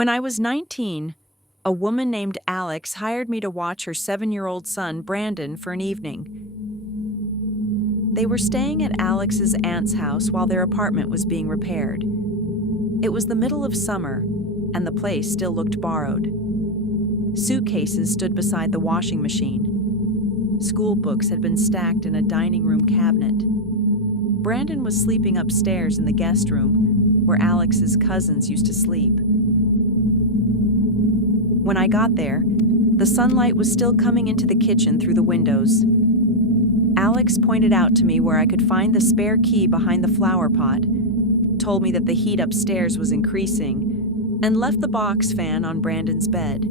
When I was 19, a woman named Alex hired me to watch her 7-year-old son, Brandon, for an evening. They were staying at Alex's aunt's house while their apartment was being repaired. It was the middle of summer, and the place still looked borrowed. Suitcases stood beside the washing machine. School books had been stacked in a dining room cabinet. Brandon was sleeping upstairs in the guest room, where Alex's cousins used to sleep. When I got there, the sunlight was still coming into the kitchen through the windows. Alex pointed out to me where I could find the spare key behind the flower pot, told me that the heat upstairs was increasing, and left the box fan on Brandon's bed.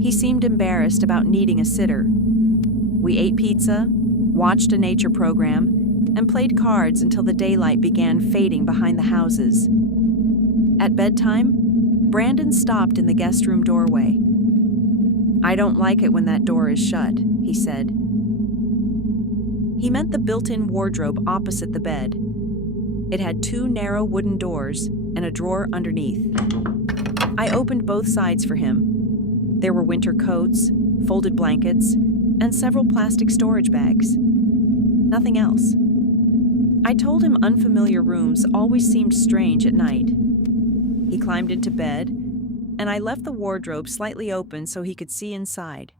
He seemed embarrassed about needing a sitter. We ate pizza, watched a nature program, and played cards until the daylight began fading behind the houses. At bedtime, Brandon stopped in the guest room doorway. "I don't like it when that door is shut," he said. He meant the built-in wardrobe opposite the bed. It had 2 narrow wooden doors and a drawer underneath. I opened both sides for him. There were winter coats, folded blankets, and several plastic storage bags. Nothing else. I told him unfamiliar rooms always seemed strange at night. He climbed into bed, and I left the wardrobe slightly open so he could see inside.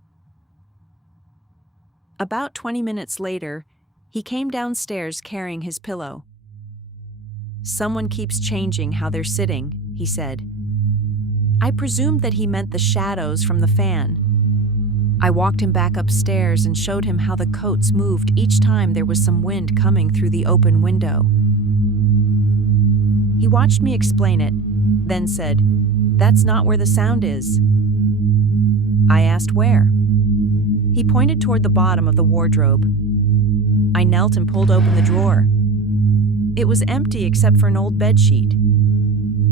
About 20 minutes later, he came downstairs carrying his pillow. "Someone keeps changing how they're sitting," he said. I presumed that he meant the shadows from the fan. I walked him back upstairs and showed him how the coats moved each time there was some wind coming through the open window. He watched me explain it, then said, "That's not where the sound is." I asked where. He pointed toward the bottom of the wardrobe. I knelt and pulled open the drawer. It was empty except for an old bedsheet.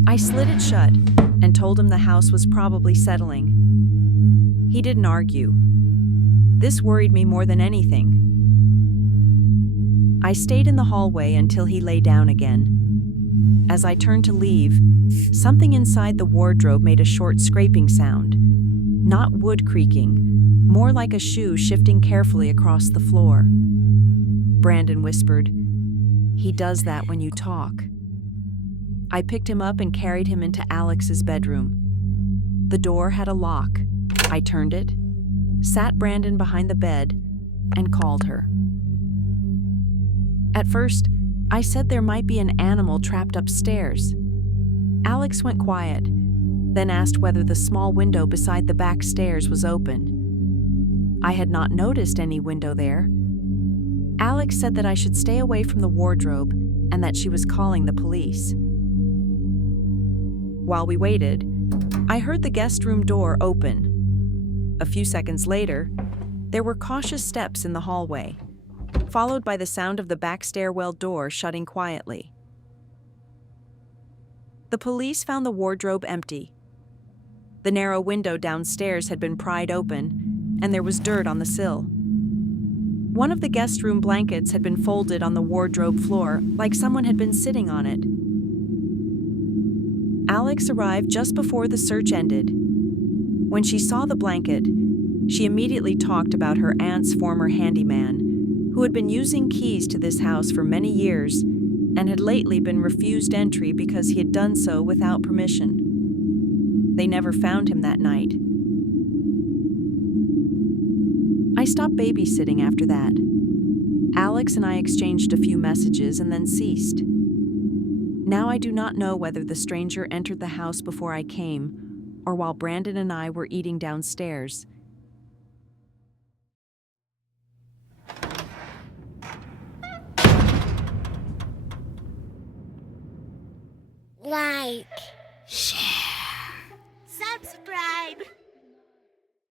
I slid it shut and told him the house was probably settling. He didn't argue. This worried me more than anything. I stayed in the hallway until he lay down again. As I turned to leave, something inside the wardrobe made a short scraping sound. Not wood creaking, more like a shoe shifting carefully across the floor. Brandon whispered, "He does that when you talk." I picked him up and carried him into Alex's bedroom. The door had a lock. I turned it, sat Brandon behind the bed, and called her. At first, I said there might be an animal trapped upstairs. Alex went quiet, then asked whether the small window beside the back stairs was open. I had not noticed any window there. Alex said that I should stay away from the wardrobe and that she was calling the police. While we waited, I heard the guest room door open. A few seconds later, there were cautious steps in the hallway, followed by the sound of the back stairwell door shutting quietly. The police found the wardrobe empty. The narrow window downstairs had been pried open, and there was dirt on the sill. One of the guest room blankets had been folded on the wardrobe floor, like someone had been sitting on it. Alex arrived just before the search ended. When she saw the blanket, she immediately talked about her aunt's former handyman, who had been using keys to this house for many years and had lately been refused entry because he had done so without permission. They never found him that night. I stopped babysitting after that. Alex and I exchanged a few messages and then ceased. Now I do not know whether the stranger entered the house before I came or while Brandon and I were eating downstairs. Like, share, subscribe.